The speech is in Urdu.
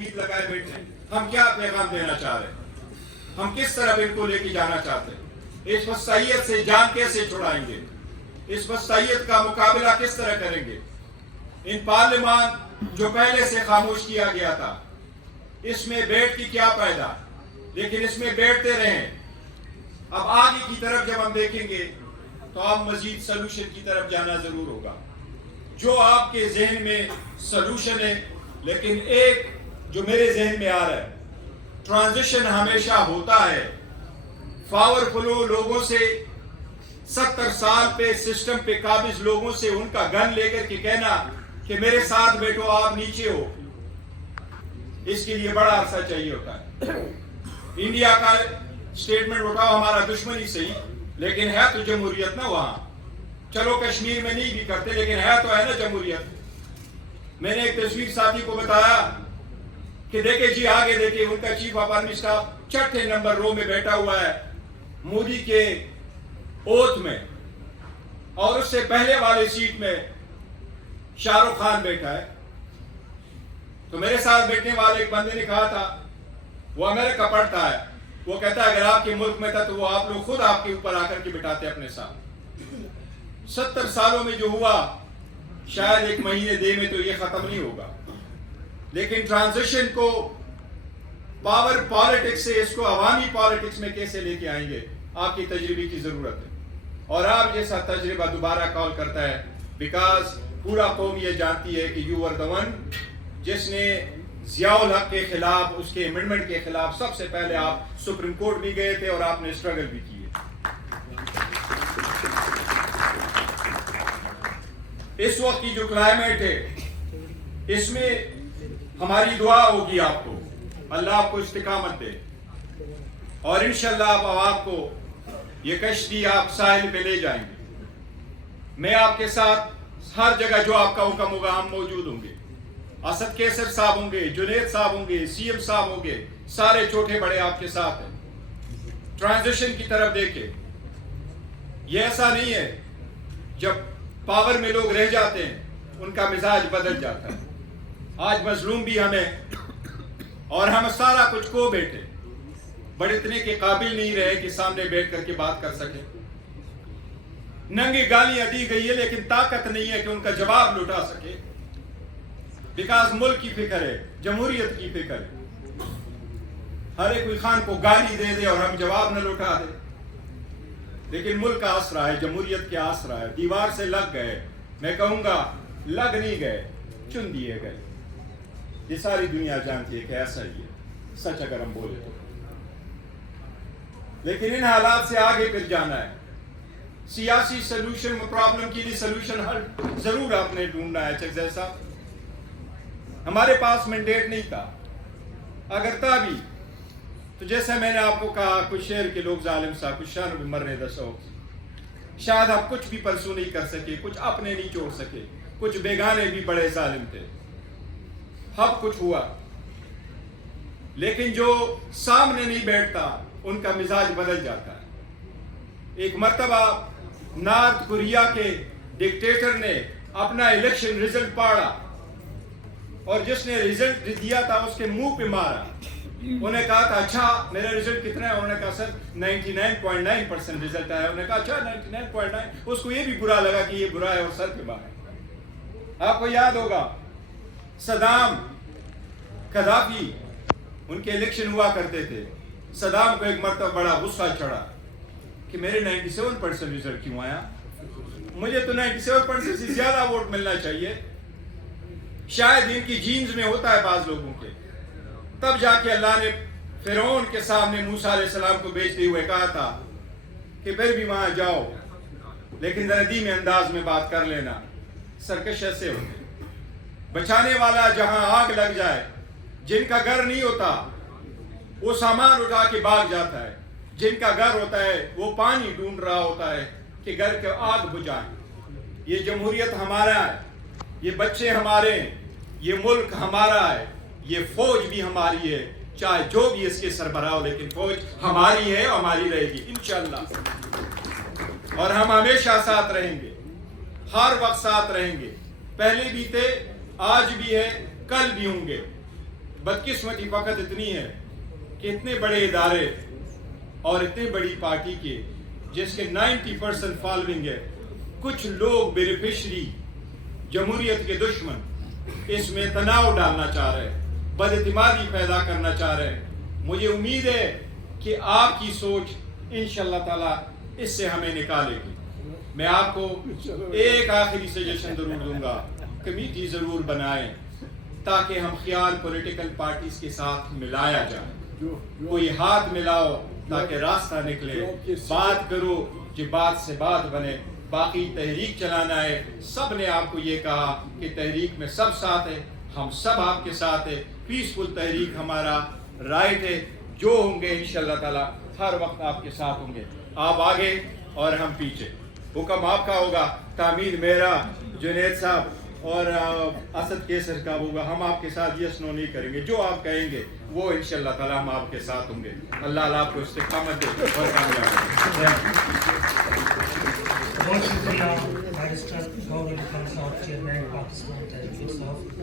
امید لگائے بیٹھے ہیں. ہم کیا پیغام دینا چاہ رہے ہیں؟ ہم کس طرح ان کو لے کے جانا چاہتے ہیں؟ اس وسطیت سے جان کیسے چھڑائیں گے؟ اس وسطیت کا مقابلہ کس طرح کریں گے؟ ان پارلیمان جو پہلے سے خاموش کیا گیا تھا، اس میں بیٹھ کی کیا فائدہ؟ لیکن اس میں بیٹھتے رہیں. اب آگے کی طرف جب ہم دیکھیں گے تو آپ مزید سلوشن کی طرف جانا ضرور ہوگا. جو آپ کے ذہن میں سلوشن ہے، لیکن ایک جو میرے ذہن میں آ رہا ہے، ٹرانزیشن ہمیشہ ہوتا ہے پاورفل لوگوں سے، 70 سال پہ سسٹم پہ قابض لوگوں سے ان کا گن لے کر کے کہنا کہ میرے ساتھ بیٹھو، آپ نیچے ہو. اس کے لیے بڑا عرصہ چاہیے ہوتا ہے. انڈیا کا سٹیٹمنٹ اٹھاؤ، ہمارا دشمنی صحیح، لیکن ہے تو جمہوریت نا وہاں. چلو کشمیر میں نہیں بھی کرتے، لیکن ہے تو ہے نا جمہوریت. میں نے ایک تصویر ساتھی کو بتایا کہ دیکھیں جی آگے دیکھیں، ان کا چیف آف آرمی اسٹاف 6 نمبر رو میں بیٹھا ہوا ہے مودی کے اوتھ میں، اور اس سے پہلے والے سیٹ میں شاہ رخ خان بیٹھا ہے. تو میرے ساتھ بیٹھنے والے ایک بندے نے کہا تھا، وہ امریکہ پڑھتا ہے، وہ کہتا ہے اگر آپ کے ملک میں تھا تو وہ آپ لوگ خود آپ کے اوپر آ کر کے بٹھاتے اپنے ساتھ. 70 سالوں میں جو ہوا شاید ایک مہینے دے میں تو یہ ختم نہیں ہوگا. لیکن ٹرانزیشن کو پاور پالیٹکس سے اس کو عوامی پالیٹکس میں کیسے لے کے آئیں گے، آپ کی تجربے کی ضرورت ہے. اور آپ جیسا تجربہ دوبارہ کال کرتا ہے، بیکاز پورا قوم یہ جانتی ہے کہ یو آر دا ون جس نے ضیاء الحق کے خلاف، اس کے امنڈمنٹ کے خلاف سب سے پہلے آپ سپریم کورٹ بھی گئے تھے اور آپ نے اسٹرگل بھی کیے. اس وقت کی جو کلائمیٹ ہے، اس میں ہماری دعا ہوگی آپ کو، اللہ آپ کو استقامت دے، اور انشاءاللہ آپ کو یہ کشتی آپ ساحل پہ لے جائیں گے. میں آپ کے ساتھ ہر جگہ جو آپ کا حکم ہوگا ہم موجود ہوں گے. اسد کیسر صاحب ہوں گے، جنید صاحب ہوں گے، سی ایم صاحب ہوں گے، سارے چھوٹے بڑے آپ کے ساتھ ہیں. ٹرانزیشن کی طرف دیکھیں. یہ ایسا نہیں ہے جب پاور میں لوگ رہ جاتے ہیں ان کا مزاج بدل جاتا ہے. آج مظلوم بھی ہمیں، اور ہم سارا کچھ کو بیٹھے، بڑے اتنے کے قابل نہیں رہے کہ سامنے بیٹھ کر کے بات کر سکیں. ننگی گالیاں دی گئی ہے لیکن طاقت نہیں ہے کہ ان کا جواب لوٹا سکے. بیکاز ملک کی فکر ہے، جمہوریت کی فکر ہے. ہر ایک کوئی خان کو گالی دے دے اور ہم جواب نہ لوٹا دے. لیکن ملک کا آسرا ہے، جمہوریت کے آسرا ہے. دیوار سے لگ گئے، میں کہوں گا لگ نہیں گئے، چن دیے گئے. یہ ساری دنیا جانتی ہے کہ ایسا ہی ہے، سچ اگر ہم بولے تو. لیکن ان حالات سے آگے پھر جانا ہے. سیاسی سلوشن پرابلم کے لیے سلوشن حل ضرور آپ نے ڈھونڈنا ہے. چک جیسا ہمارے پاس مینڈیٹ نہیں تھا، اگر تھا بھی تو جیسے میں نے آپ کو کہا کچھ شہر کے لوگ ظالم صاحب کچھ شان بھی مرنے دسو، شاید آپ کچھ بھی پرسو نہیں کر سکے، کچھ اپنے نہیں چھوڑ سکے، کچھ بیگانے بھی بڑے ظالم تھے. اب کچھ ہوا، لیکن جو سامنے نہیں بیٹھتا ان کا مزاج بدل جاتا ہے. ایک مرتبہ نارتھ کوریا کے ڈکٹیٹر نے اپنا الیکشن رزلٹ پاڑا اور جس نے رزلٹ دیا تھا اس کے منہ پہ مارا. انہوں نے کہا تھا اچھا میرا رزلٹ کتنا ہے؟ انہوں نے کہا سر 99.9% رزلٹ آیا. انہوں نے کہا اچھا 99.9. اس کو یہ بھی برا لگا کہ یہ برا ہے اور سر پہ مارا. آپ کو یاد ہوگا صدام قذافی، ان کے الیکشن ہوا کرتے تھے. صدام کو ایک مرتبہ بڑا غصہ چڑھا کہ میرے 97% رزلٹ کیوں آیا، مجھے تو 97% سے زیادہ ووٹ ملنا چاہیے. شاید ان کی جینز میں ہوتا ہے بعض لوگوں کے. تب جا کے اللہ نے فرعون کے سامنے موسیٰ علیہ السلام کو بھیجتے ہوئے کہا تھا کہ پھر بھی وہاں جاؤ لیکن ذرا دھیمے انداز میں بات کر لینا. سرکش ایسے ہوتے بچانے والا جہاں آگ لگ جائے، جن کا گھر نہیں ہوتا وہ سامان اٹھا کے بھاگ جاتا ہے، جن کا گھر ہوتا ہے وہ پانی ڈھونڈ رہا ہوتا ہے کہ گھر کے آگ بجھائیں. یہ جمہوریت ہمارا ہے، یہ بچے ہمارے ہیں، یہ ملک ہمارا ہے، یہ فوج بھی ہماری ہے، چاہے جو بھی اس کے سربراہ ہو، لیکن فوج ہماری ہے اور ہماری رہے گی انشاءاللہ. اور ہم ہمیشہ ساتھ رہیں گے، ہر وقت ساتھ رہیں گے. پہلے بھی تھے، آج بھی ہے، کل بھی ہوں گے. بدقسمتی فقط اتنی ہے کہ اتنے بڑے ادارے اور اتنی بڑی پارٹی کے جس کے 90% فالوئنگ ہے، کچھ لوگ بینیفیشری جمہوریت کے دشمن اس میں تناؤ ڈالنا چاہ رہے ہیں، بد اعتمادی پیدا کرنا چاہ رہے ہیں۔ مجھے امید ہے کہ آپ کی سوچ انشاءاللہ تعالیٰ اس سے ہمیں نکالے گی۔ میں آپ کو ایک آخری سجیشن ضرور دوں گا، کمیٹی ضرور بنائیں تاکہ ہم خیال پولیٹیکل پارٹیز کے ساتھ ملایا جائے، کوئی ہاتھ ملاؤ تاکہ راستہ نکلے، بات کرو کہ بات سے بات بنے۔ باقی تحریک چلانا ہے، سب نے آپ کو یہ کہا کہ تحریک میں سب ساتھ ہے، ہم سب آپ کے ساتھ ہیں، پیسفل تحریک ہمارا رائٹ ہے، جو ہوں گے انشاءاللہ تعالی ہر وقت آپ کے ساتھ ہوں گے، آپ آگے اور ہم پیچھے، حکم آپ کا ہوگا، تعمیر میرا، جنید صاحب اور اسد کیسر کا ہوگا، ہم آپ کے ساتھ یس نو نہیں کریں گے، جو آپ کہیں گے وہ انشاءاللہ تعالی ہم آپ کے ساتھ ہوں گے۔ اللہ آپ کو استقامت دے اور کامیاب بہت شکریہ بیرسٹر گور علی خان صاحب، چیئرمین پاکستان تحریک انصاف۔